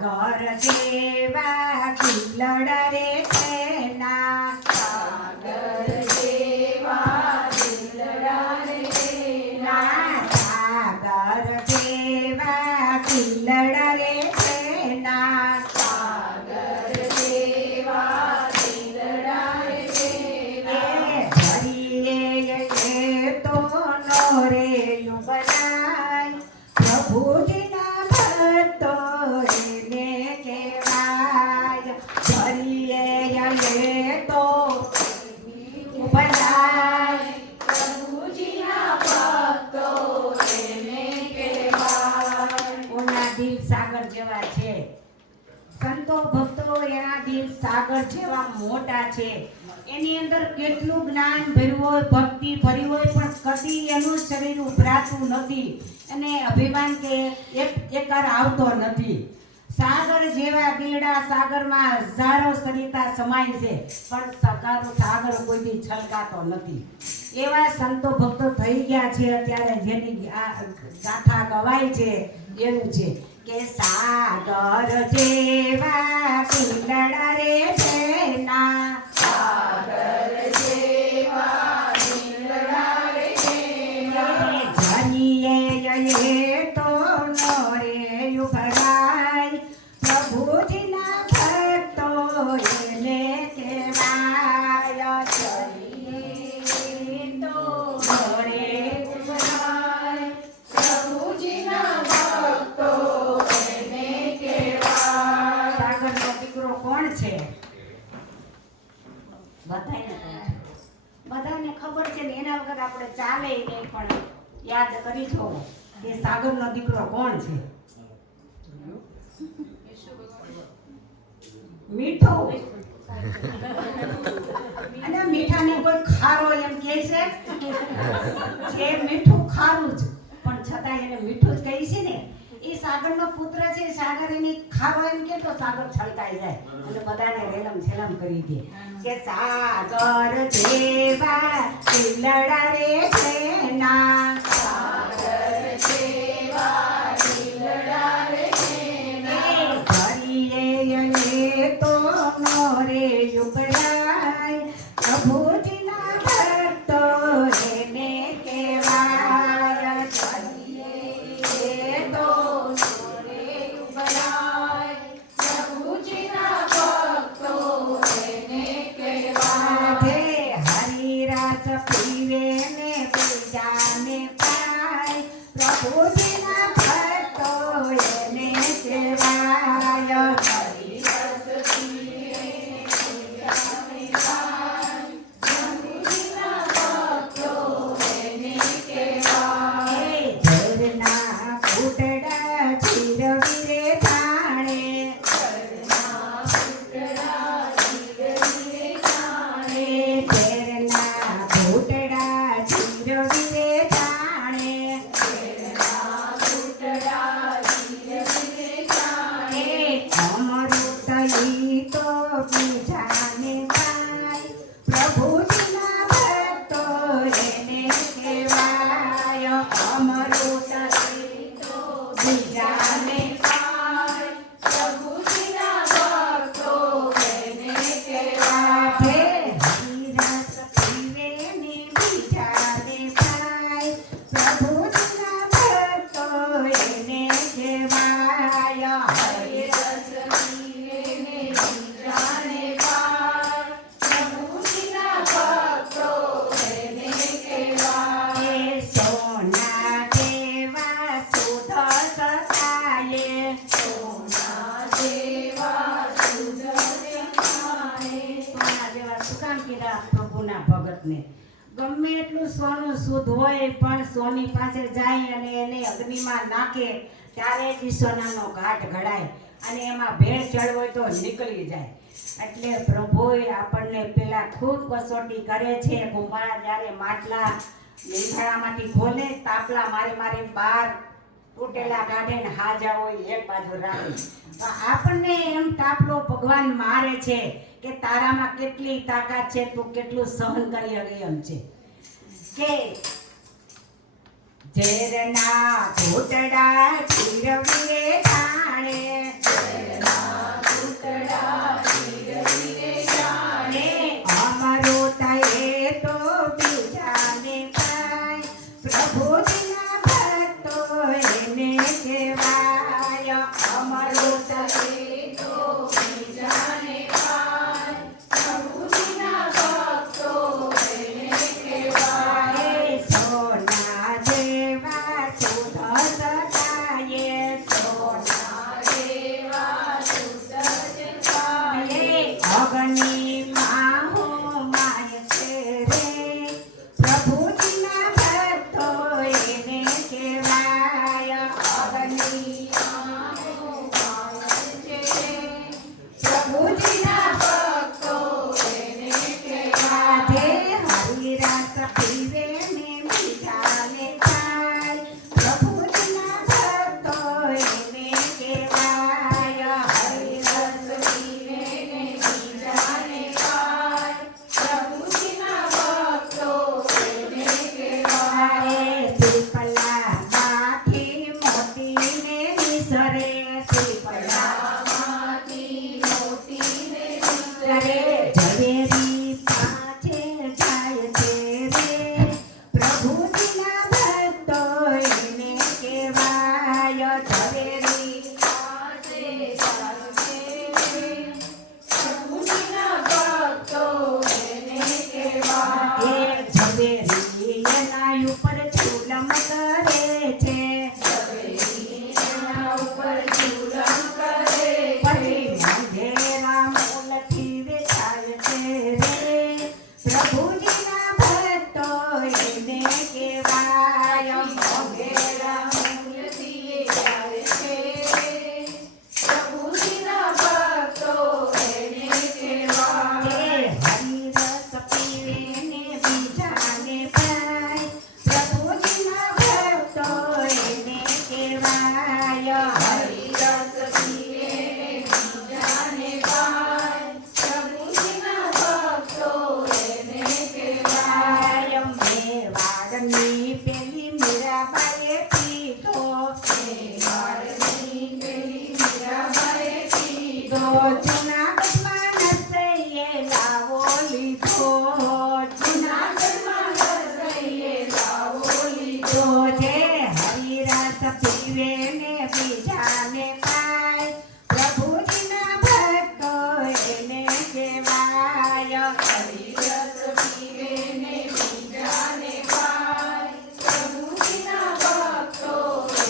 સાગર જેવા કિલ્લડ રે છેના સાગર જેવા દિલડા રે ના સાગર જેવા કિલ્લડ રે છેના સાગર જેવા દિલડા રે હરિયે તો નો રે યુગનાય પ્રભુજીના ભક્તો એને કહેવાય હરિયે તો ઉપરાય પ્રભુજીના ભક્તો એને કહેવાય ઓના દિલ સાગર જેવા છે સંતો ભક્તો એના દિલ સાગર જેવા મોટા છે એની અંદર કેટલું જ્ઞાન ભર્યું હોય ભક્તિ ભરી હોય પણ કદી એનું શરીર ઉભરાતું નથી અને અભિમાન કે એકાર આવતો નથી સાગર જેવા દીડા સાગરમાં હજારો સરિતા સમાય છે પણ સાગર કોઈથી છલકાતો નથી એવા સંતો ભક્તો થઈ ગયા છે અત્યારે જેની ગાથા ગવાય છે એવું છે કે સાગર જેવા પીલડા રે છેના સાગર જેવા દિલડા રે જનીએ તો નો રે યુગરાય પ્રભુજીના ભક્તો એને કહેવાય જનીએ તો નો રે યુગરાય પ્રભુજીના ભક્તો એને કહેવાય સાગરનો દીકરો કોણ છે બધાને ખબર છે ને એના વગર આપણે ચાલે નહીં પણ યાદ કરી છો કે સાગરનો દીકરો કોણ છે મીઠો અને મીઠાને કોઈ ખારો એમ કહે છે જે મીઠું ખારું જ પણ છતાં એને મીઠું જ કહે છે ને એ સાગરનો પુત્ર છે સાગર એની ખારો એમ કે તો સાગર છલકાઈ જાય અને બધાને રેલમ છેલમ કરી દે કે સાગર જેવા દિલડા રે છેના સાગર જેવા દિલડા રે હરિયે તો નો રે યુગરાય પ્રભુજીના ભક્તો એને કહેવાય હરિયે તો નો રે યુગરાય પ્રભુજીના ભક્તો એને કહેવાય આજે હરિરાસ પીવે ને પૂજાને પાય પ્રભુજીના ભક્તો એને કહેવાય હરિરસ પીવે પૂજાને પાય પ્રભુજીના ભક્તો એને કહેવાય ઝરના ફૂટડા ચીરવી રે જાણે ઘરના ફૂટડા ધીરે ધીરે જાણે ઝરના ફૂટડા ચીરવી રે જાણે ઘરના ફૂટડા ધીરે ધીરે જાણે અમૃત ઈ તો બીજાને પાય પ્રભુજીના ભક્તો એને કહેવાય અમૃત ઈ તો બીજાને પાય પ્રભુજીના ભક્તો એને કહેવાય આજે હરિરસ પીવે ને બીજાને પાય પ્રભુજીના ભક્તો એને કહેવાય હરિરસ પીવે ને બીજાને પાય પ્રભુજીના ભક્તો એને કહેવાય એ સોના જેવા શુદ્ધ સતાયે સોના જેવા શુદ્ધ દેખાય સોના જેવા શું કામ કીધા પ્રભુના ભગતને ગમે એટલું સોનું શુદ્ધ હોય પણ સોની પાસે જાય અને એને અગ્નિમાં નાખે ત્યારે જ ઈ સોનાનો ઘાટ ઘડાય અને એમાં ભેળ ચડવો હોય તો નીકળી જાય એટલે પ્રભુએ આપણને પેલા ખૂબ કસોટી કરે છે કુંભાર જ્યારે માટલા લીંધાણામાંથી ખોલે તાપલા મારી બહાર તૂટેલા કાઢે ને હાજા હોય એક બાજુ રાખે તો આપણને એમ તાપલો ભગવાન મારે છે કે તારામાં કેટલી તાકાત છે તું કેટલું સહન કરી શકે એમ છે કે ઝેરના ઘૂંટડા ચીરવીએ ઠાણે ચલે તો બીજાને પાર પ્રભુજીના ભક્તો એને કહેવાય સોના જેવા શુદ્ધ સદાયે સોના જેવા શુદ્ધ ચેતાએ અગ્નિમાં હોમાય છે રે પ્રભુજીના ભક્તો એને કહેવાય અગ્નિમાં હોમાય છે પ્રભુજીના ભક્તો એને કહેવાય રાધે હરિરસ પીવે ને મીઠાને ખાય પ્રભુજીના ભક્તો એને કહેવાય હરિરસ પીવે ને બીજાને પાર પ્રભુજીના ભક્તો એને કહેવાય શ્રીફલા માંથી મોતીને નિસરે શ્રીફલા માંથી મોતીને રે વિસરે ઝવેરી પાછે જાય છે રે પ્રભુજીના ભક્તો એને કહેવાય ઝવેરી પાસે ચાલશે પ્રભુજીના ભક્તો એને કહેવાય ઝવેરી એના ઉપર ચૂલમ કરે છે એના ઉપર જુલમ કરે પછી અંધેરા મૂલથી વેચાય છે રે પ્રભુજીના ભક્તો એને કહેવાય મોગેરા મૂલ્યથી જાય છે પ્રભુજીના ભક્તો એને કહેવાય હરિરસ પીવે ને બીજાને પાય પ્રભુજીના ભક્તો એને કહેવાય હરિરસ પીવે ને બીજાને પાય પ્રભુજીના ભક્તો એને કહેવાય મેવાડની પેલી મીરાબાઈએ પીધો વાળની પેલી મીરાબાઈએ પીધો જૂનાગઢમાં નરસૈયે લાવો લીધો જૂનાગઢમાં નરસૈયે લાવો લીધો જે હરિરસ પીવે ને બીજાને પાય પ્રભુજીના ભક્તો એને કહેવાય હરિરસ પીવે ને બીજાને પાય પ્રભુજીના ભક્તો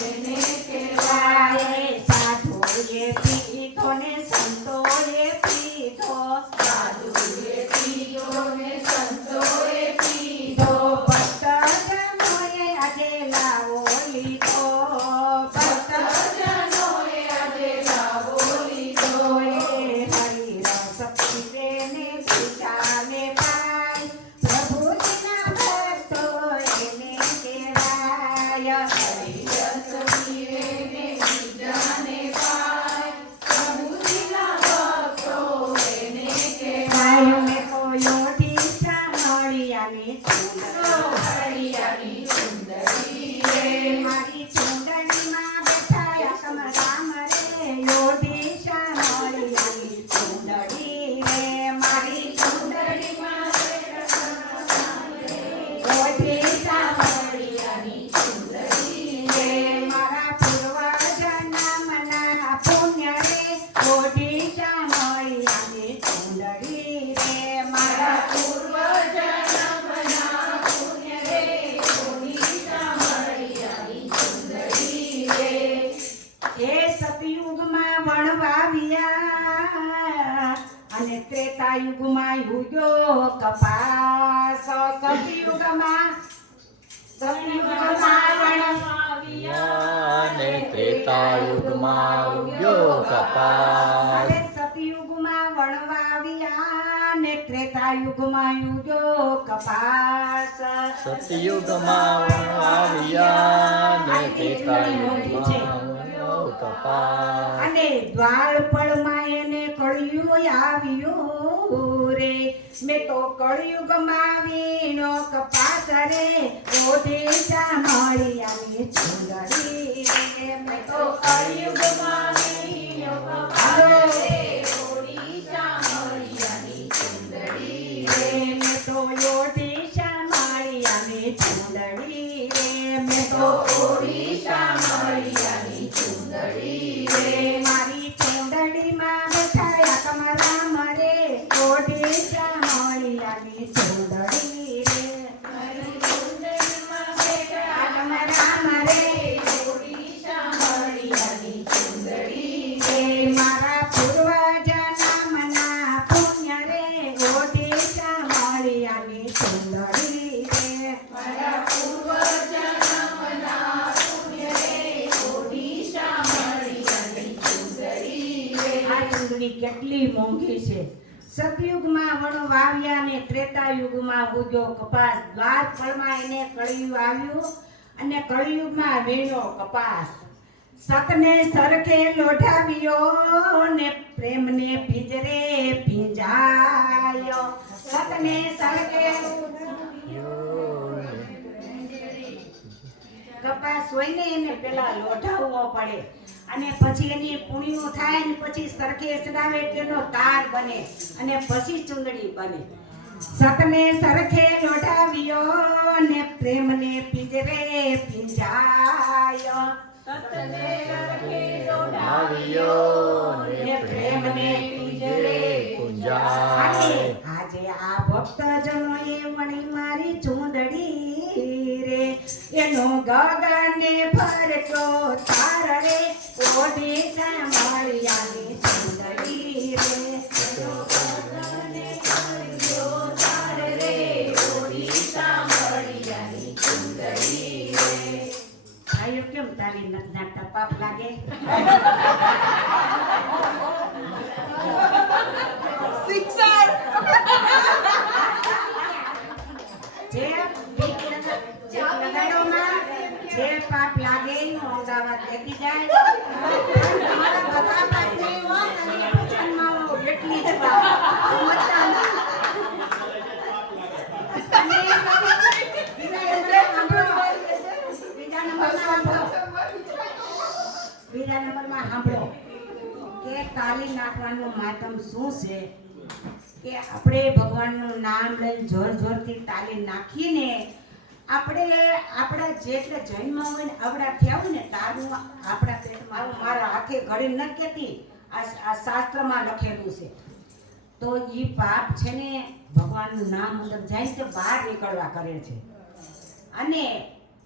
એને કહેવાય સાધુએ પીધો ને સંતોએ પીધો સાધુએ પીધો ને સંતોએ પીધો ભક્તજનોએ આજે લાવો લીધો ભક્તજનોએ આજે લાવો લીધો હરિરસ પીવે ને બીજાને પાય પ્રભુજીના ભક્તો એને કહેવાય હરિરસ પીવે ને બીજાને પાય પ્રભુજીના ભક્તો એને કહેવાય મેં કોયો ઢીસા મળ્યાની હરિયાળી સુંદરી રે મારી ચૂંદડીમાં બેઠા કમરામ રે યોઢીશા મળ્યાની ચૂંદડી રે મારી સુંદરીમાં યોઢીશા હરિયાળી સુંદરી રે મારા પૂર્વજન્મના પુણ્ય રે યોઢીશા મળ્યાની ચૂંદડી રે મારા મારા પૂર્વજન્મના પુણ્ય રે ઓડિશા હરિયાળી સુંદરી રે એ સતયુગમાં વણવાવ્યા અને ત્રેતાયુગમાં યુગ્યો કપાસ સતયુગમાં વણવાવ્યા ને ત્રેતાયુગમાં ઉગ્યો કપાસ અને સતયુગમાં વણવાવ્યા ને ત્રેતાયુગમાં યુગ્યો કપાસ સતયુગમાં આવ્યા ને ત્રેતાયુગમાં ઉગ્યો કપાસ અને દ્વારપળમાં એને કળિયુગ આવ્યું રે મેં તો કળિયુગમાં વીણો કપાસ રે ઓઢીશા મળ્યાની ચૂંદડી રે મેં તો કળિયુગમાં વીણ્યો કપાસ રે ઓડિશા હરિયાળી સુંદરી રે મેં તો ઓઢીશા મળ્યાની ચૂંદડી રે મેં તો ઓડિશા હરિયાળી સુંદરી રે મારી મારા પૂર્વજના મના પુણ્ય રે ઓઢી મળ્યાની સુંદરી રે મારા પૂર્વજન્મના પુણ્ય રે ઓડિશા મળ્યાની સુંદરી રે. આ ચૂંદડી કેટલી મોંઘી છે. સતયુગમાં વણ વાવ્યા ને ત્રેતાયુગમાં ઉગ્યો કપાસ. દ્વાપરમાં એને કળિયુગ આવ્યું અને કળિયુગમાં વીણ્યો કપાસ. સતને સરખે લોઢાવ્યો ને પ્રેમને પિંજરે ભીંજાયો. સતને સરખે કપાસ હોય ને એને પેલા લોઢાવવો પડે અને પછી એની પૂણીઓ થાય ને પછી સરખે ચડાવે તેનો તાર બને અને પછી ચૂંદડી બને. સતને સરખે લોઢાવ્યો ને પ્રેમને પિંજરે ભીંજાયો. સતને સરખે લોઢાવ્યો આવ્યો ને ને પ્રેમને પિંજરે પૂંજાય. આજે આ ભક્તજનોએ વણી મારી ચૂંદડી રે એનો ગગને ભરતો તાર રે ઓઢી મળ્યાની ચૂંદડી રે. ભાઈઓ કેમ તારી નજના ટપાપ લાગે? જે ભીખ લગાડોમાં જે પાપ લાગે એનું અમદાવાદ લેતી જાય. તમારા બધા પાપ નહીં હોત અને પૂજનમાં એટલી જ પાપ. સમજતા નહીં. અને બીજા નંબરમાં સાંભળો કે તાલી નાખવાનું માતમ શું છે કે આપણે ભગવાનનું નામ લઈને જોર જોરથી તાલી નાખીને આપણે આપણા જેટલા જન્મ હોય ને આવડા થયા હોય ને તારું આપણા પેટમાં મારા હાથે ઘડી ન કહેતી આ શાસ્ત્રમાં લખેલું છે. તો એ પાપ છે ને ભગવાનનું નામ અંદર જાય તો બહાર નીકળવા કરે છે અને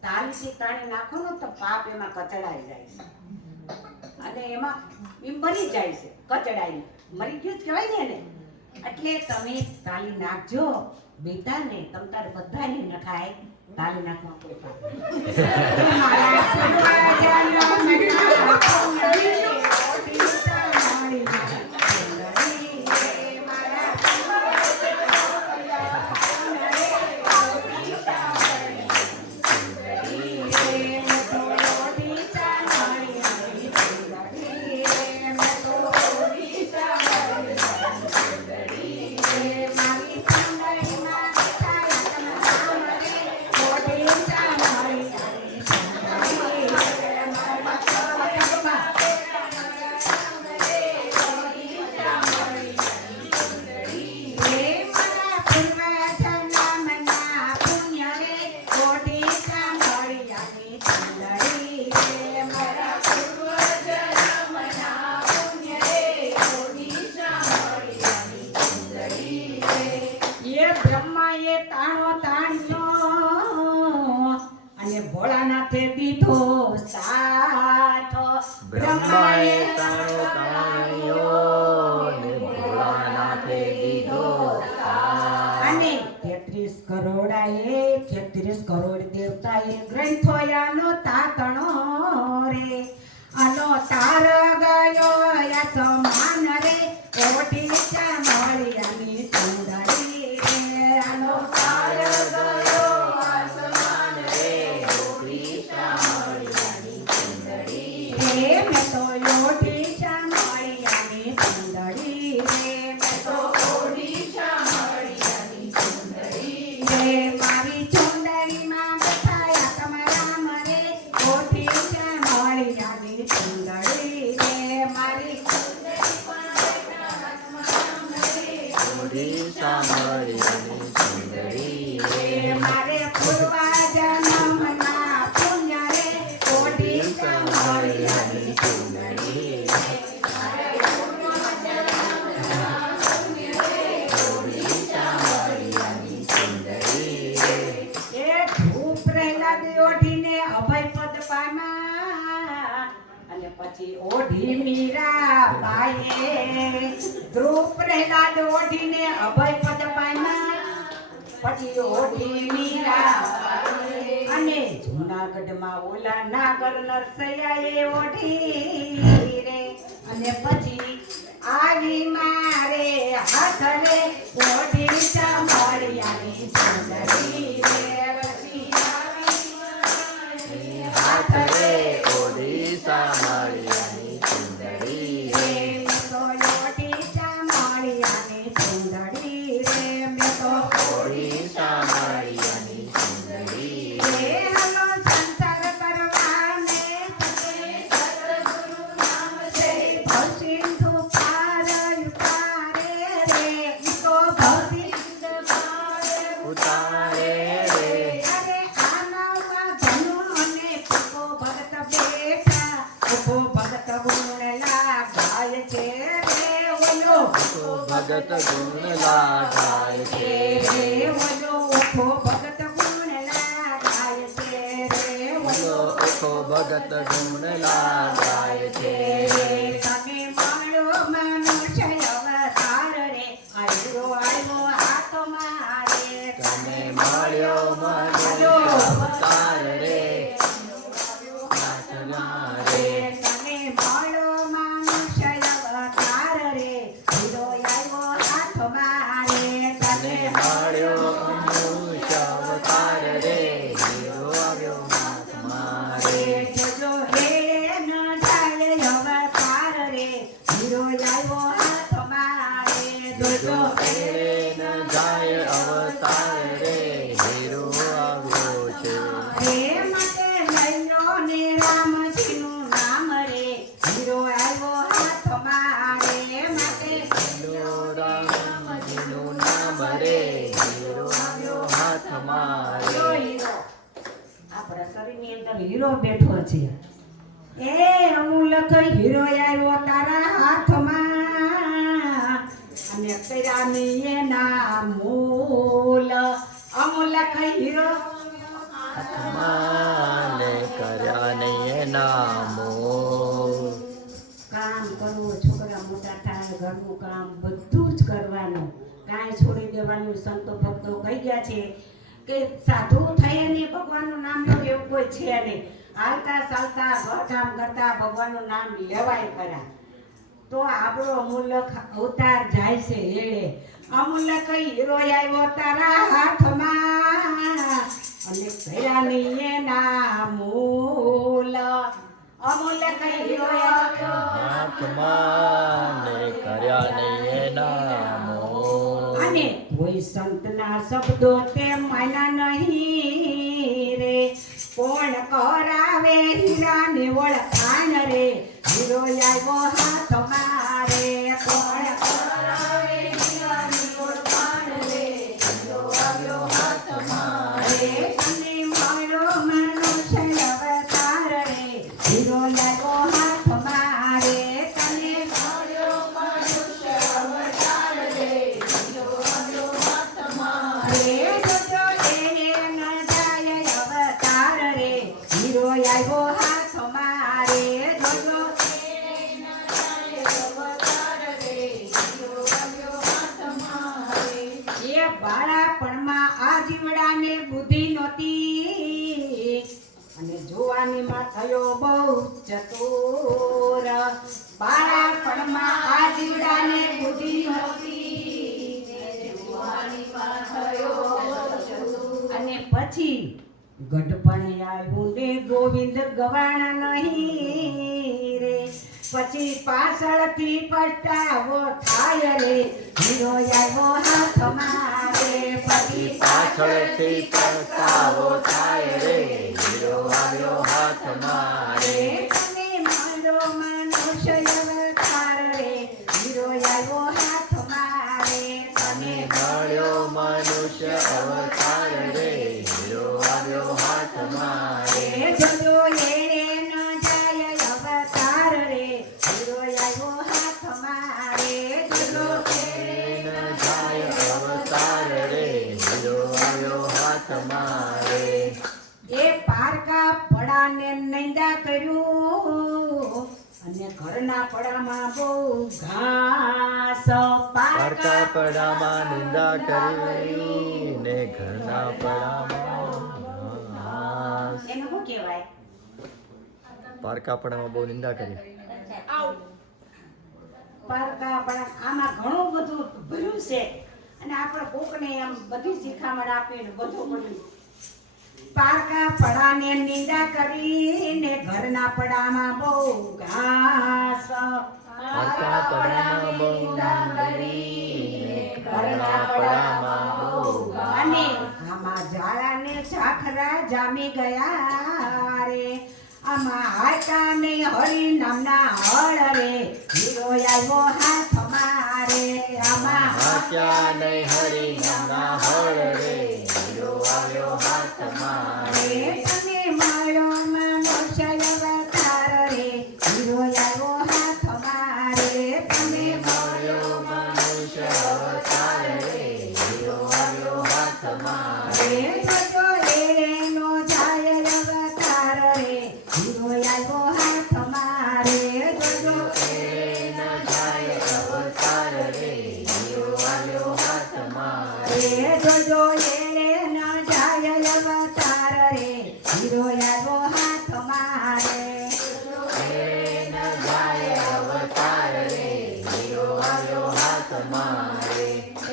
તાલીથી તાળી નાખો ને તો પાપ એમાં કચડાઈ જાય છે અને એમાં મરી જાય છે. કચડાઈ મરી ગયું જ કહેવાય ને એને. એટલે તમે તાળી નાખજો બેટા ને તમ તારે બધાને નખાય તાળી નાખવા કોઈ પાપ ભોળાનાથે દીધો સાથ. બ્રહ્માએ તાળો તાળ્યો ને ભોળાનાથે દીધો સાથ. અને 33 કરોડાએ 33 કરોડ દેવતાએ ગ્રંથોયાનો તાતણો રે. આનો તાર ગયો યા સમાન રે ઓઠી મળ્યાની સુંદરી રે. આનો તાર ગયો આસમાન રે ઓડિશા મળ્યાની સુંદરી રે. મેં તો ઓઠી મળ્યાની સુંદરી રે. મેં તો ઓડિશા મળ્યાની સુંદરી રે. મારી ચુંદડીમાં બેઠાયા તમારા મરે ઓઠી મળ્યાની સુંદરી રે. મારી ઓડિશા મળ્યાની સુંદરી રે. મારે પૂર્વજન્મના પુણ્ય રે ઓડિશા મળ્યાની સુંદરી રે. એ ધૂપ પ્રહલાદ ઓઢીને અભય પદ પામ્યા અને પછી ઓઢી મીરા ભાઈએ ધ્રુવ પ્રહલાદ ઓઢીને અભય પદ પામ્યા. પછી ઓઢી મીરાબાઈએ અને જૂનાગઢમાં ઓલા નાગર નરસૈયાએ ઓઢી રે. અને પછી આવી મારે હાથ રે ઓઢી ચામડિયાની સુંદરી રે. પછી આવી મારે હાથ રે ઓડિશા માળિયાની સુંદરી રે. મેં તો ઓઢી ચામડિયાની સુંદરી રે. મેં તો ઓડિશા માળિયાની સુંદરી રે. રે હલો સંસાર કરવાને સતગુરુ નામ છે ભવસિંધુ પાર ઉતારે રે. ઈ તો ભવસિંધુ પાર ઉતારે રે. અરે આનામાં ધનુ અને પકો ભગત બેઠા. પકો ભગત ગુણલા ગાય છે રે. ઓલો તો ભગત ગુણ લાગાય છે રે. ઓલો ઓખો ભગત ગુણલા ગાય છે રે. બોલો ઓલો ઓખો ભગત ગુણ લાગાય છે તમે મળ્યો મનુષ્ય અવતાર રે. આવ્યો આવ્યો હાથ મારે. તમે મળ્યો મનુષ્ય અવતાર રે. નાથના રે. તમે મળ્યો મનુષ્ય અવતાર રે. હીરો આવ્યો હાથ મારે. તને મળ્યો મનુષ્ય અવતાર રે. હીરો આવ્યો નાથ મારે. જોજો હે ન જાય અવતાર રે. હીરો આવ્યો હાથ મારે. જોજો એ ન જાય અવતાર રે. હીરો આવ્યો છે રે માટે લઈલો ને રામજીનું નામ રે. હીરો આવ્યો હાથ મારે. માટે હીરો રામજીનું નામ રે. હીરો આવ્યો હાથ મારે. જો હીરો આપણા શરીરની અંદર હીરો બેઠો છે. એ અમૂલક હીરો આવ્યો તારા હાથમાં. અને કર્યાની એના મૂલ. અમૂલક હીરો હાથમાં કર્યા નહીં એના મોહ. કામ કરવું, છોકરા મોટા થાય, ઘરનું કામ બધું જ કરવાનું, કાંઈ છોડી દેવાનું. સંતો ભક્તો કહી ગયા છે કે સાધુ થઈને ભગવાનનું નામ લો એવું કોઈ છે નહીં. હાલતા ચાલતા ઘરકામ કરતા ભગવાનનું નામ લેવાય ખરા. તો આપણો અમૂલક અવતાર જાય છે એળે. અમૂલક હીરો આવ્યો તારા હાથમાં. અને કયાની એના મૂલ. અમૂલક હીરો આવ્યો હાથમાં કર્યા નહીં એના મોહ. અને કોઈ સંતના શબ્દો તે માન્યા નહીં રે. કોણ કરાવે હીરાને ઓળખાણ રે. હીરો આવ્યો હાથ મારે. કોણ કરાવે હીરાને ઓળખાણ રે. હીરો આવ્યો હાથ મારે. તને મળ્યો મનુષ્ય અવતાર રે. હીરો આવ્યો હાથ મારે. તને મળ્યો મનુષ્ય અવતાર રે. હીરો આવ્યો હાથ મારે. જોજો એ ન જાય અવતાર રે. હીરો આવ્યો હાથ મારે. જોજો એ ન જાય અવતાર રે. હીરો આવ્યો હાથ મારે. એ બાળપણમાં આ જીવડાને બુદ્ધિ નહોતી. અને જોવાનીમાં થયો બહુ ચતુર. બાળપણમાં આ જીવડાને બુદ્ધિ નહોતી. ને જોવાનીમાં થયો બહુ ચતુર. અને પછી ગઢપણ આવ્યું ને ગોવિંદ ગવાણા નહીં રે. પછી પાછળથી પસ્તાવો થાય રે. હીરો આવ્યો હાથ મારે. પછી પાછળથી પસ્તાવો થાય રે. હીરો આવ્યો હાથ મારે. તને મળ્યો મનુષ્ય અવતાર રે. હીરો આવ્યો હાથ મારે. તને મળ્યો મનુષ્ય અવતાર રે. હીરો આવ્યો હાથ મારે. જોજો એણે ન જાય અવતાર રે. હીરો આવ્યો હાથ મારે. જોજો ન જાય અવતાર રે. હીરો આવ્યો હાથ મારે. એ પારકા પડાને નૈંદા કર્યું ઘરના પડામાં બહુ ઘાસ પારકા પડામાં નિંદા કરી ને ઘરના પડામાં ઘાસ. એનું શું કહેવાય? પારકા પડામાં બહુ નિંદા કરી. પારકા પડા આમાં ઘણું બધું ભર્યું છે અને આપણે કોકને એમ બધી શિખામણ આપીને બધું પડ્યું. પારકા પડાને નિંદા કરીને ઘરના પડામાં બહુ ઘાસ. પારકા પડામાં બહુ નિંદા કરી ને ઘરના પડામાં બહુ ઘાસ. અને આમાં ઝાડાને ઝાખરા જામી ગયા રે. આમાં હાડકાને હરી નામના હળ રે. હીરો આવ્યો હાથ મારે. આમાં હાક્યા નહીં હરી નામના હળ રે. હીરો આવ્યો હાથ મારે. રે તમે માળો મનુષ્ય અવતાર રે. હીરો આવ્યો હાથ મારે. તમે આવ્યો મનુષ્ય અવતાર રે. હીરો આવ્યો હાથ મારે. રે જોજો એનો જાય અવતાર રે. હીરો આવ્યો હાથ મારે. જોજો ન જાય અવતાર રે. હીરો આવ્યો હાથ મારે. રે જોજો એનો જાય અવતાર રે. હીરો આવ્યો હાથ મારે. ન જાય અવતાર રે. હીરો આવ્યો હાથ મારે.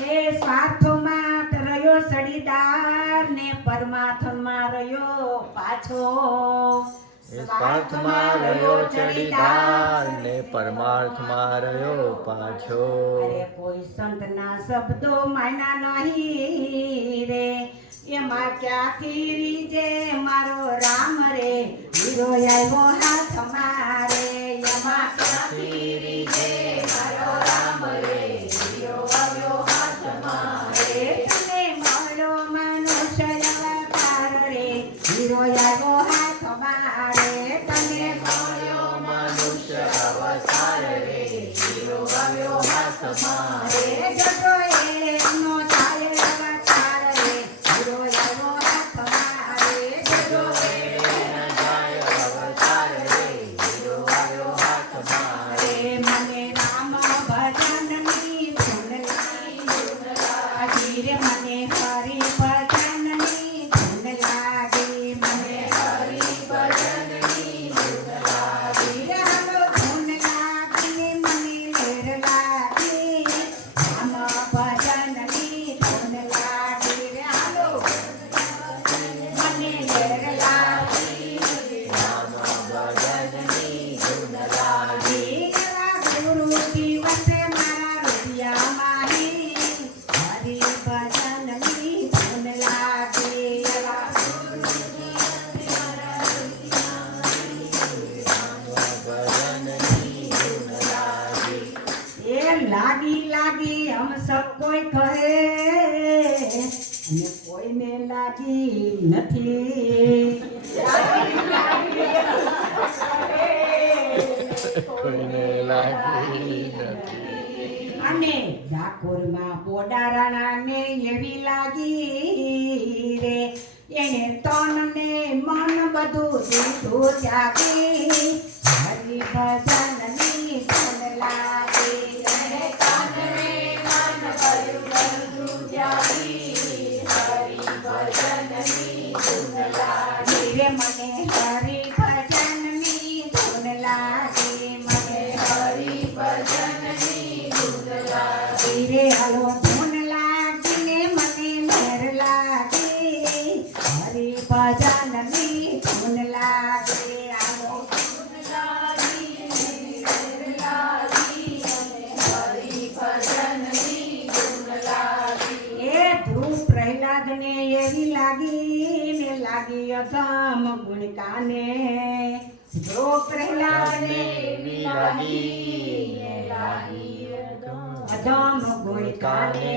એ સ્વાર્થમાં રહ્યો સડીદાર ને પરમાત્મા રહ્યો પાછો. સ્વાર્થમાં રહ્યો ચડીદાર ને પરમાર્થમાં રહ્યો પાછો. અરે કોઈ સંતના શબ્દો માન્યા નહીં રે. એમાં ક્યાંથી રીજે મારો રામ રે. હીરો આવ્યો હાથ મારે. એમાં ક્યાંથી રીજે મારો રામ રે. હીરો આવ્યો હાથ મારે. તમે મળો મનુષ્ય અવતાર રે. હીરો આવ્યો હાથ મારે. તમે મળો મનુષ્ય અવતાર રે. હીરો આવ્યો હાથ મારે. રે. જોજો એનો જાય અવતાર રે. હીરો આવ્યો હાથ મારે. જોજો ન જાય અવતાર રે. હીરો આવ્યો હાથ મારે. રે. મને રામ ભજનની ધૂન લાગી રે. મને હરિ ભજનની ધૂન લાગી. મને હરિ ભજનની ધૂન લાગી રે. હાલો ધૂન લાગી મને લેર લાગી. રામ ભજનની ધૂન લાગી રે. હાલો મને લેર લાગી. રામ ભજનની ધૂન લાગી. એવા ગુરુ દિવસે મારા રૂપિયા માહી. હરિ ભજનની ધૂન લાગી. એવા ભજનની ધૂન લાગી. એ લાગી લાગી હમ સબ કોઈ કહે અને કોઈને લાગી નથી. કોઈને લાગી નથી. અને ડાકોરમાં પોડારાણાને એવી લાગી રે. એને તન ને મન બધું દીધું ત્યાગી. હરિ ભજનની ધૂન લાગી. એને તન ને મન બધું દીધું ત્યાગી. હરિ ભજનની ધૂન લાગી રે. મને હરિ ભજનની ધૂન લાગી. મને હરિ ભજનની ધૂન લાગી રે. હાલો ધૂન લાગીને મને મેર લાગી. હરિ ભજનની ધૂન લાગી. હાલો ધૂન લાગીને મેર લાગી. મને હરિ ભજનની ધૂન લાગી. એ ધ્રુવ પ્રહલાદને એવી લાગી ને લાગી અધમ ગુણ કાને. ધ્રુવ પ્રહલાદને એવી લાગી ને લાગી અધમ ગુણ કાને.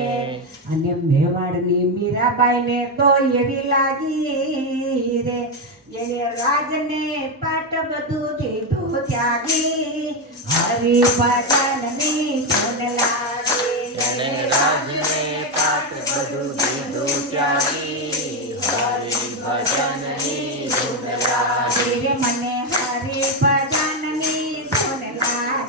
અને મેવાડની મીરાબાઈને તો એવી લાગી રે. એને રાજને પાટ બધું દીધું ત્યાગી. હરિ ભજનની ધૂન લાગી. એને રાજને પાટ બધું દીધું ત્યાગી. હરિ ભજનની ધૂન લાગી. રે. મને હરિ ભજનની ધૂન લાગી.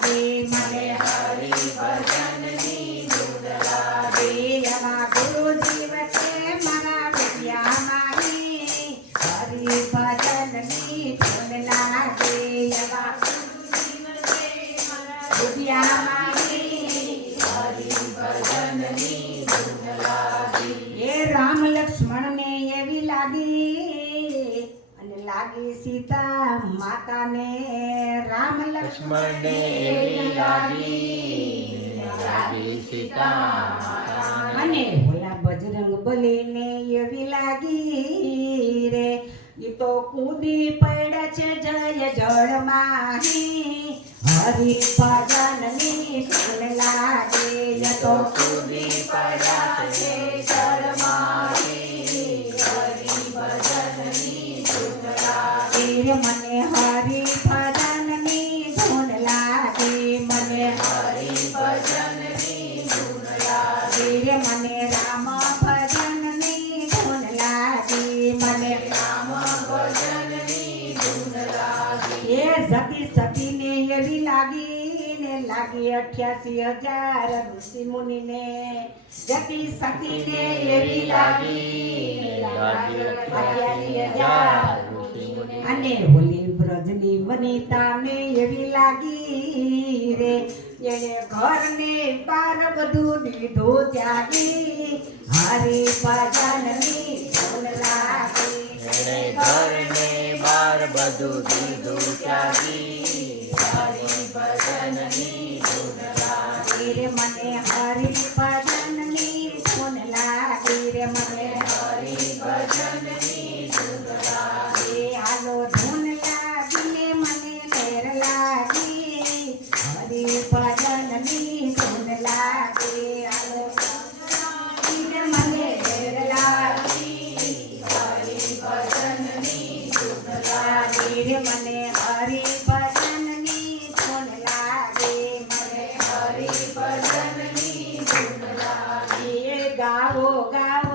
સીતા માતાને રામ લક્ષ્મણને એવી લાગી સીતા અને ભોલા બજરંગ બલીને એવી લાગી રે ઈ તો કૂદી પડ્યા છે જય જળમાં હરિ ભજનની ધૂન લાગે ઈ તો કૂદી પડ્યા છે રે મને હરિ ભજનની ધૂન લાગે મને રે મને રામ ભજનની ધૂન લાગે મને એ સતી સતીને એવી લાગી 88,000 ઋષિ મુનિને જતી સતીને એવી લાગી 88,000 અને ઓલી વ્રજની વનિતાને એવી લાગી રે એને ઘરને બાર બધું દીધું ત્યાગી હરિ ભજનની ધૂન લાગી ઘરને બાર બધું દીધું ત્યાગી ભજનની ધૂન લાગી રે મને હરિ ભજનની ધૂન લાગી રે મને હરિ ભજનની ધૂન લાગી હાલો ધૂન લાગી મને મેર લાગી હરિ ભજનની ધૂન લાગી હાલો મને મેર લાગી હરિ ભજનની ધૂન લાગી રે મને હરિ ભજનની ધૂન લાગી મને હરિ ભજનની ધૂન લાગી ગાવો ગાવો